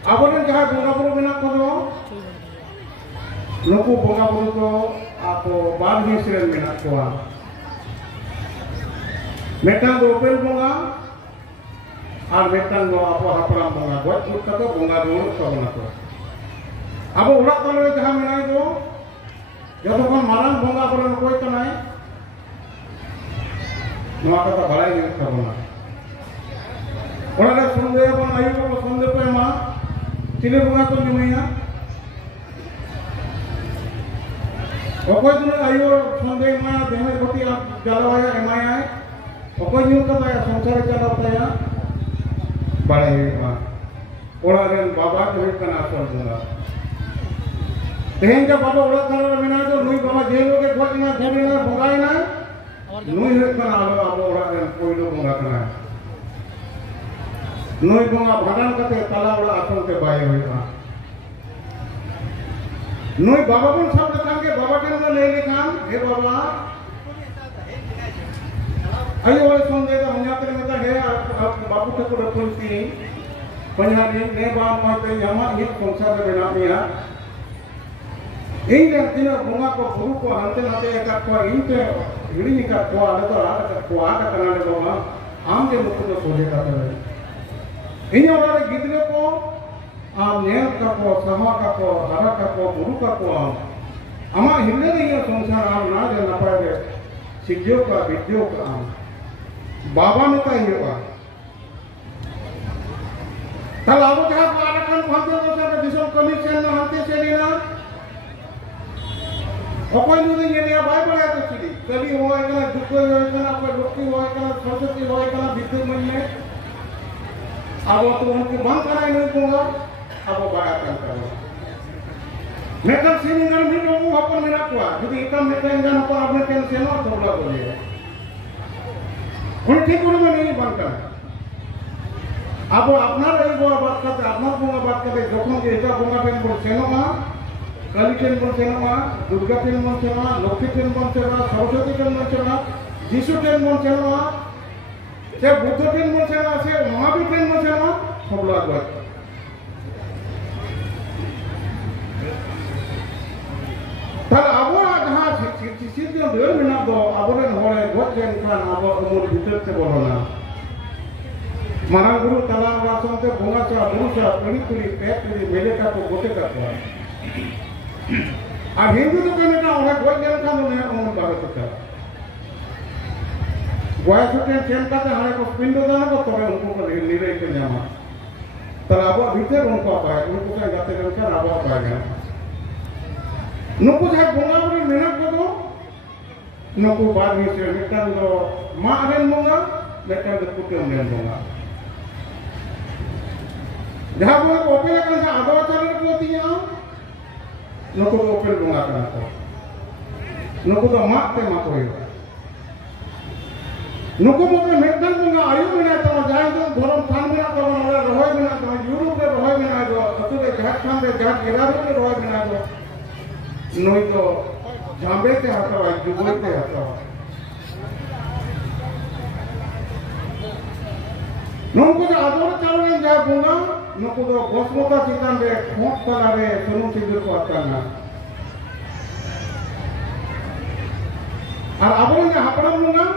Aboren jahai bonga buru menak ko do nuku bonga buru ko ako barhi siren menak ko metang do opel bonga ar metang do apo hapram bonga goj mutta ko bonga do ko na ko abo urak tole jaha menai do joto kon marang bonga bolen koi kanai noa kata balai ni kabona orang sonde bon ayu ko sonde ko ma tine bunga ko jumaiya okoi dun ayu sonde ma dehe goti jalawaya emaya okoi nyu ka ya sansar jalawaya balai ma orang ren baba ko kana asal bunga tehen ja baba ola kara mena do nui baba jelo ke goj na dhebe na bungai na nui he kana alo abo orang ren koilo bunga kana नोई बोंगा भगवान कते तला वाला आसन के bye होइबा नोई बाबा बन सब लखान के बाबा के न ले लेखान हे बाबा आयो वाले संदे का हन्याते में है बापू के को रखुलती पंजाबी ने बाप माते यमा एक संसार में बना मिया इन दिन बोंगा को गुरु को हंते नाते एक को इनते हिड़ी का को आले तो रात को आका कनाले बोंगा आम के मुख तो सोले का ini orang gidre ko am nel ka ko sama ka ko hara ka ko guru ka ko ama hille ni samsar am na je na pare sigyo ka vidyo ka am baba ne ka hiwa tal abo ja ko ara kan bhante no sa disol commission na hante se ni na okoi nu ni ne bai baya to chili kali hoy kana dukho hoy kana ko dukhi hoy kana saraswati hoy kana vidyo manne अब तो उनके बंद कराए नहीं दूंगा अब बड़ा काम करो मेकअप सीनिंगर भी लोगों अपन मेरा कुआ यदि इतना मेकअप इंजन अपन अपने टेंशन और थोड़ा बोलिए उन ठीक में नहीं बंद कर अब अपना रही वो बात करते अपना बोंगा बात करते जोखों के इतना बोंगा टेन बोल सेनोमा काली टेन बोल सेनोमा दुर्गा टेन बोल सेनोमा लक्ष्मी टेन बोल सेनोमा सरस्वती टेन बोल सेनोमा जीसु टेन बोल सेनोमा से बुद्ध टेन बोल सेना से महावीर टेन बोल सेना सब लोग बात तब अब जहाँ किसी जो देर में ना दो अब ने होने बहुत जन का ना अब उम्र भीतर से बोलना महान गुरु तलाक वासों से बोंगा चा गुरु चा पड़ी पड़ी पैक पड़ी मेले का तो गोते का तो अब हिंदू तो कहने का उन्हें बहुत जन का उन्हें उम्र बाहर सकता गोया सुटे चेन का तो हमारे को पिंडो दाना को तो उनको को निरे के जामा तलाबो भीतर उनको पाए उनको का जाते करके राबो पाएगा नुको जाए बोंगा बोले मेहनत करो नुको बाद में से बेटा दो मां रेन बोंगा बेटा दो कुटे रेन बोंगा जहां वो ओपे का से आदो चले को दिया नुको ओपे बोंगा करना तो नुको तो मां ते मां कोई नुको मोके मेटल बोंगा आयु में तो जाए तो धर्म थान में तो वाला रहोय में तो यूरोप में रहोय में तो अतु के घाट खान में घाट इरादो में रहोय में तो नोई तो जांबे के हटवा जुबोई के हटवा नुको तो आदर चलने जा बोंगा नुको तो बसमोता चितान रे खोट तला रे सुनु सिंदूर को अतना और अब ने हपड़म बोंगा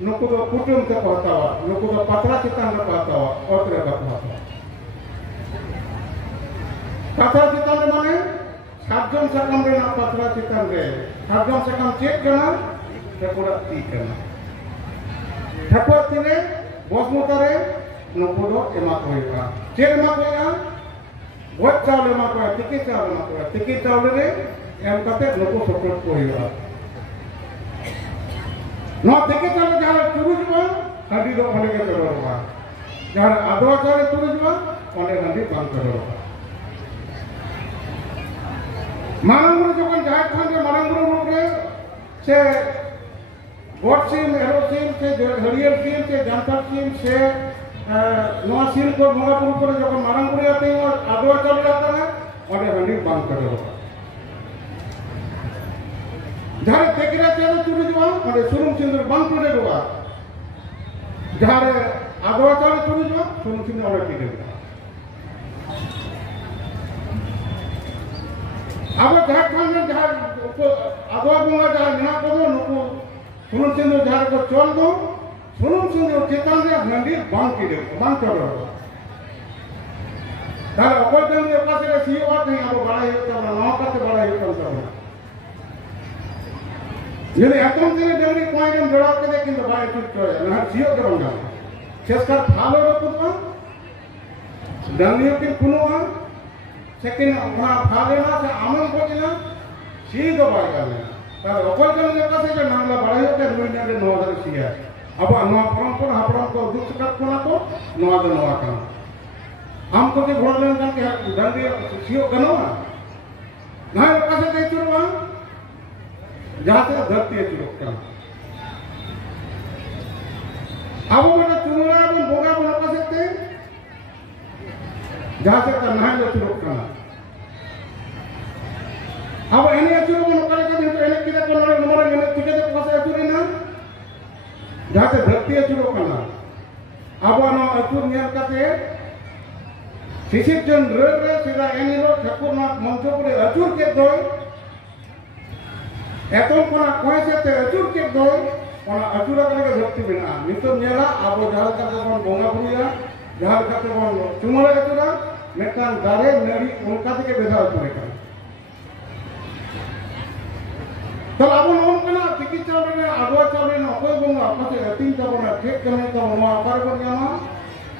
नुको तो कुटुम के कहतावा नुको तो पतरा चितान रे कहतावा ओतरे कहतावा पतरा चितान रे माने सातजन सकम रे ना पतरा चितान रे सातजन सकम चेक करना ठकुरा ती करना ठकुरा तीने बसमोता रे नुको तो एमा कोइबा चेक एमा कोइबा गोट चावल एमा कोइबा तिकी चावल एमा कोइबा तिकी चावल रे एम कते नुको सपोर्ट कोइबा नो देखे चले जहाँ चुरुजवा हंडी दो होने के चलोगा जहाँ आदवा चले चुरुजवा होने हंडी बंद करोगा मानंगुरु जो कौन जाए खान के मानंगुरु लोग रे से गोट सीम एरो सीम से हरियर सीम से जानता सीम से नौ सीम को मंगापुर पर जो कौन मानंगुरु आते हैं और आदवा चल जाता है होने हंडी बंद करोगा जहाँ तेकिरा चलो चुरुजवा और सुरुम सिंदूर बंद करे रुआ जहाँ आदवा चलो चुरुजवा सुरुम सिंदूर और टिके अब झारखंड में जहाँ आदवा बुंगा जहाँ मेना को दो नुकु सुनुम सिंधु जहाँ को चल दो सुनुम सिंधु चेतन रे मंदिर बांध के दे बांध कर दो दादा अकोल जन के पास रे सीओ बात नहीं अब बड़ा होता है नौ का से बड़ा होता है ये अतम से जल्दी कोई ने जोड़ा के दे किंतु बाय टूट है ना सीओ के बंगा शेषकर फालो रो पुतवा दंडियों के कुनुआ सेकंड वहाँ फाले ना से आमन को जिना सी दो बाय करना तार अकोल जन के पास जो नामला बड़ा होता है रुई ने नौ हजार सीया अब नौ परंपरा हापरम को दुख कर कोना तो नौ दो नौ का हम को के घोड़ लेन के दंडी सीओ गनवा ना पास दे चुरवा जहाँ से धरती चुरका अब मैंने चुनरा में बोगा बना पा सकते जहाँ से करना है जो चुरका अब एने चुरका बना पा सकते तो एने किधर करना नंबर एने तुझे तो पास चुरी ना जहाँ से धरती चुरका ना अब ना अचुर नियर करते शिशिर जन रे सीधा एने रो ठाकुरनाथ मंचो पर अचुर के दोय एतों कोना कोई से ते अचुर के दोय कोना अचुरा करके धरती बिना नितो नेला अब जहां का बन बोंगा बुरिया जहां का बन चुमरा अचुरा मेकान दारे नड़ी उनका के बेधा अचुरे का तो अब नोन कना चिकित्सा रे आगवा चले न कोई बोंगा पसे अतिन तबना ठीक करने का मा अपार बन जाना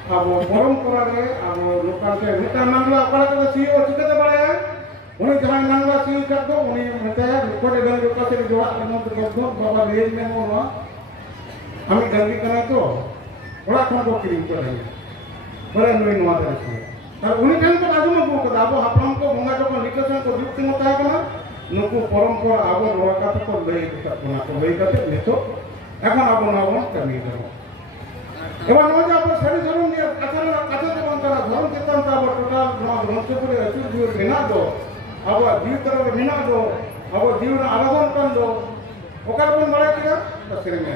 अब परंपरा रे अब लोकान के नेता नांगला अपार के सीओ चिकते बड़े उन्हें जहाँ नांगला सील कर दो उन्हें बताया कोटे गंगे का से जोड़ा करना तो कर दो बाबा लेज में हो हमें गंगे करना तो थोड़ा कम को क्रीम कर रहे हैं बड़े नई नवा दर्शन तर उन्हें टाइम तो आजू में बोल कर अब हम को बंगा जो निकलने को युक्त होता है ना नुकु परंपरा अब रोड़ा का तो ले करना तो ले करते नहीं तो এখন अब नावों करनी करो এবার নয় যে শরীর ধরুন নিয়ে কাছাড়া কাছে যেমন তারা ধরুন চেতন তা আবার টোটাল মঞ্চপুরে অচুর জীব বিনা দো আবার জীব तरह বিনা দো আবার জীবন আরাধন কর দো ওকার কোন বড় কিনা তো সেরে में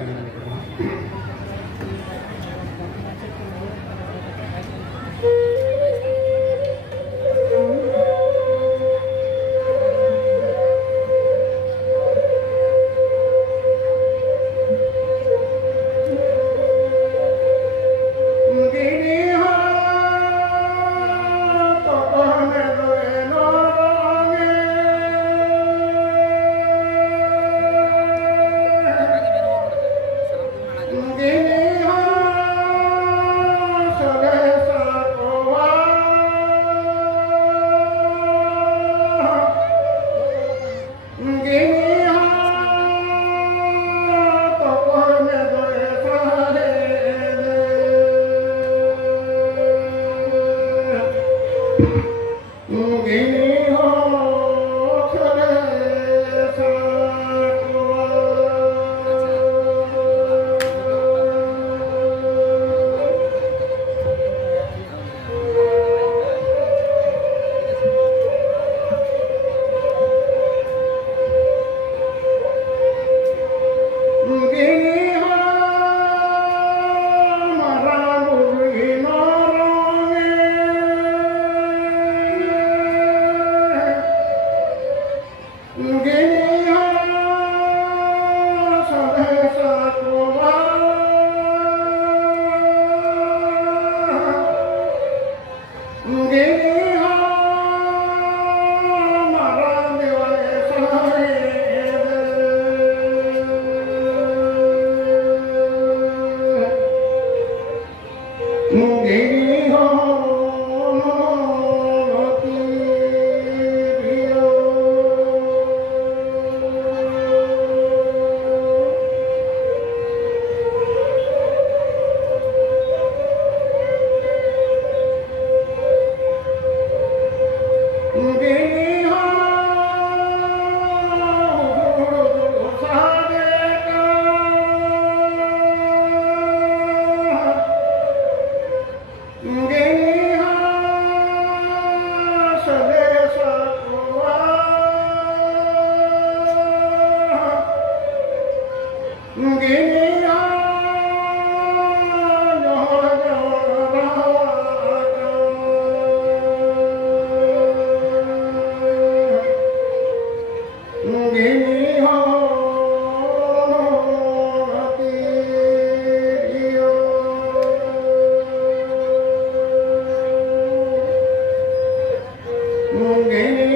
ढूंढे